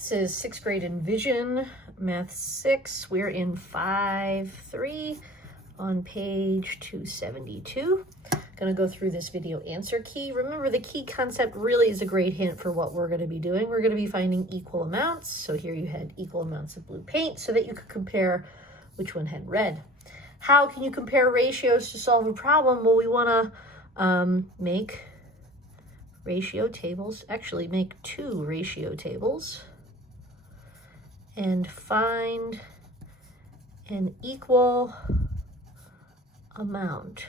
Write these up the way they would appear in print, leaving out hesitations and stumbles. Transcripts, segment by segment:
This is 6th grade Envision, Math 6. We're in 5-3 on page 272. Going to go through this video answer key. Remember, the key concept really is a great hint for what we're going to be doing. We're going to be finding equal amounts. So here you had equal amounts of blue paint so that you could compare which one had red. How can you compare ratios to solve a problem? Well, we want to make ratio tables, actually make 2 ratio tables, and find an equal amount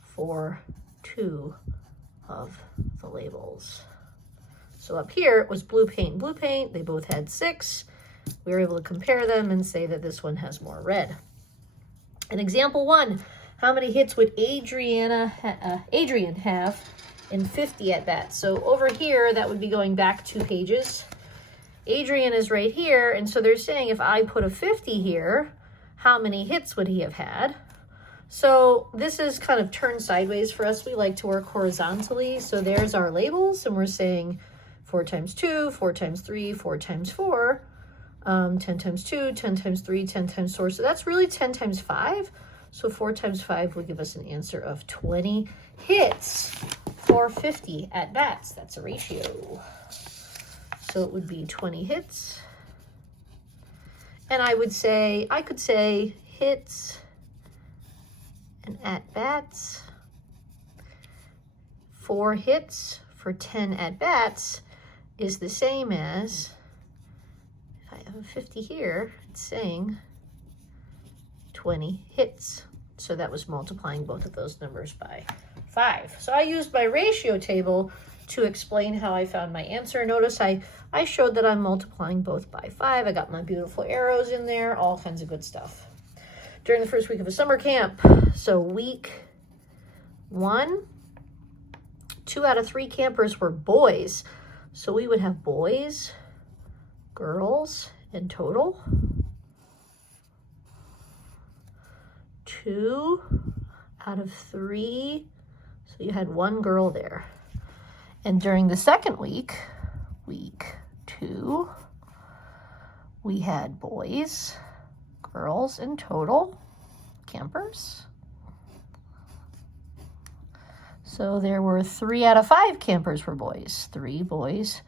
for 2 of the labels. So up here it was blue paint, blue paint. They both had 6. We were able to compare them and say that this one has more red. In example 1, how many hits would Adrian have in 50 at bats? So over here, that would be going back 2 pages. Adrian is right here, and so they're saying if I put a 50 here, how many hits would he have had? So this is kind of turned sideways for us. We like to work horizontally. So there's our labels, and we're saying 4 times 2, 4 times 3, 4 times 4, 10 times 2, 10 times 3, 10 times 4. So that's really 10 times 5. So 4 times 5 would give us an answer of 20 hits for 50 at bats. That's a ratio. So it would be 20 hits. And I could say hits and at bats. 4 hits for 10 at bats is the same as, if I have a 50 here, it's saying 20 hits. So that was multiplying both of those numbers by 5. So I used my ratio table to explain how I found my answer. Notice I showed that I'm multiplying both by 5. I got my beautiful arrows in there, all kinds of good stuff. During the first week of a summer camp, so week 1, 2 out of 3 campers were boys. So we would have boys, girls in total. 2 out of 3, so you had 1 girl there. And during the second week, week 2, we had boys, girls in total, campers. So there were 3 out of 5 campers were boys, 3 boys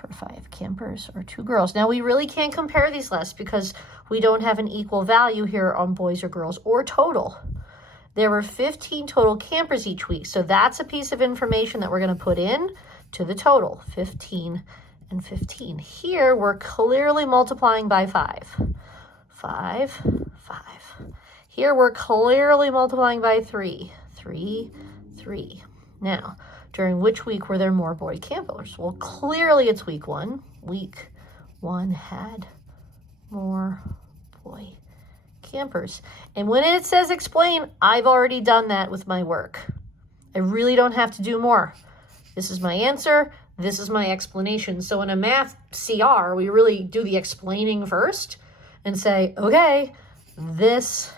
for 5 campers, or 2 girls. Now we really can't compare these lists because we don't have an equal value here on boys or girls or total. There were 15 total campers each week. So that's a piece of information that we're going to put in to the total, 15 and 15. Here, we're clearly multiplying by 5. 5, 5. Here, we're clearly multiplying by 3. 3, 3. Now, during which week were there more boy campers? Well, clearly it's week 1. Week 1 had more boy campers. And when it says explain, I've already done that with my work. I really don't have to do more. This is my answer. This is my explanation. So in a math CR, we really do the explaining first and say, okay, this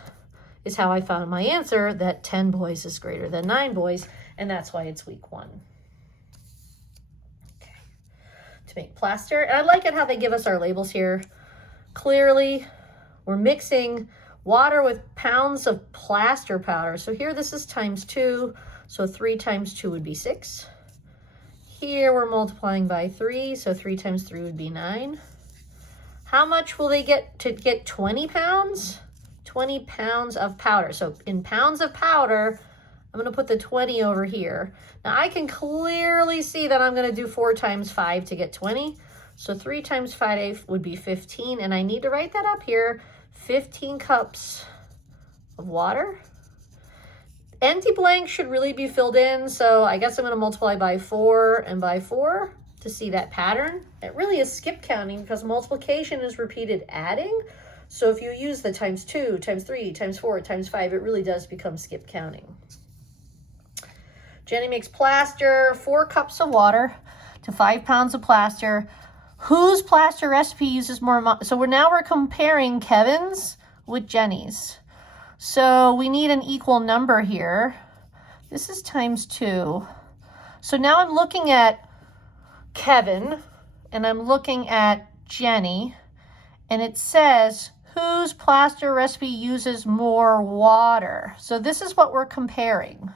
is how I found my answer, that 10 boys is greater than 9 boys, and that's why it's week 1. Okay. To make plaster, and I like it how they give us our labels here. Clearly, we're mixing water with pounds of plaster powder. So here this is times 2. So 3 times 2 would be 6. Here we're multiplying by 3. So 3 times 3 would be 9. How much will they get to get 20 pounds? 20 pounds of powder. So in pounds of powder, I'm going to put the 20 over here. Now I can clearly see that I'm going to do 4 times 5 to get 20. So 3 times 5 would be 15, and I need to write that up here. 15 cups of water. Empty blanks should really be filled in, so I guess I'm going to multiply by 4 and by 4 to see that pattern. It really is skip counting because multiplication is repeated adding. So if you use the times 2, times 3, times 4, times 5, it really does become skip counting. Jenny makes plaster, 4 cups of water to 5 pounds of plaster. Whose plaster recipe uses more? So we're comparing Kevin's with Jenny's. So we need an equal number here. This is times 2. So now I'm looking at Kevin, and I'm looking at Jenny, and it says, whose plaster recipe uses more water? So this is what we're comparing,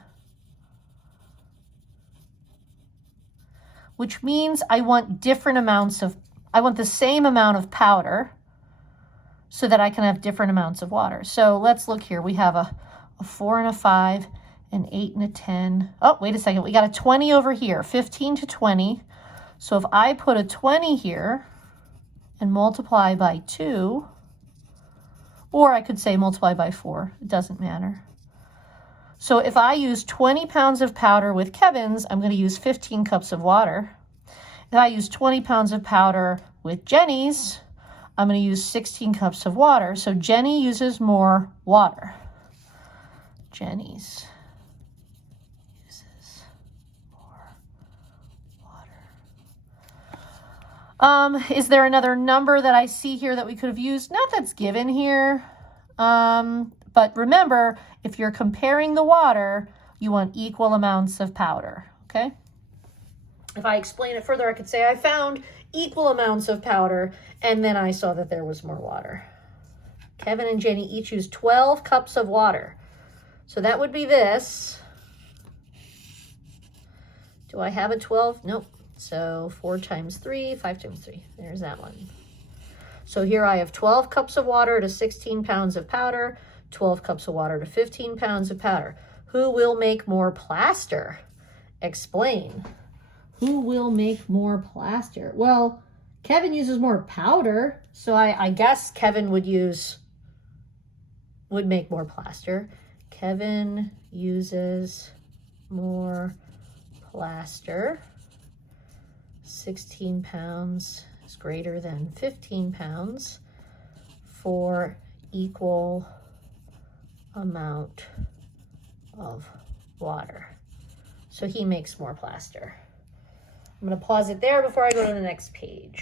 which means I want I want the same amount of powder so that I can have different amounts of water. So let's look here. We have a 4 and a 5, an 8 and a 10. Oh, wait a second. We got a 20 over here, 15 to 20. So if I put a 20 here and multiply by 2, or I could say multiply by 4, it doesn't matter. So if I use 20 pounds of powder with Kevin's, I'm going to use 15 cups of water. If I use 20 pounds of powder with Jenny's, I'm going to use 16 cups of water. So Jenny uses more water. Jenny's uses more water. Is there another number that I see here that we could have used? Not that's given here. But remember, if you're comparing the water, you want equal amounts of powder, okay? If I explain it further, I could say I found equal amounts of powder, and then I saw that there was more water. Kevin and Jenny each use 12 cups of water. So that would be this. Do I have a 12? Nope. So 4 times 3, 5 times 3. There's that one. So here I have 12 cups of water to 16 pounds of powder, 12 cups of water to 15 pounds of powder. Who will make more plaster? Explain. Who will make more plaster? Well, Kevin uses more powder, so I guess Kevin would make more plaster. Kevin uses more plaster. 16 pounds is greater than 15 pounds for equal amount of water. So he makes more plaster. I'm going to pause it there before I go to the next page.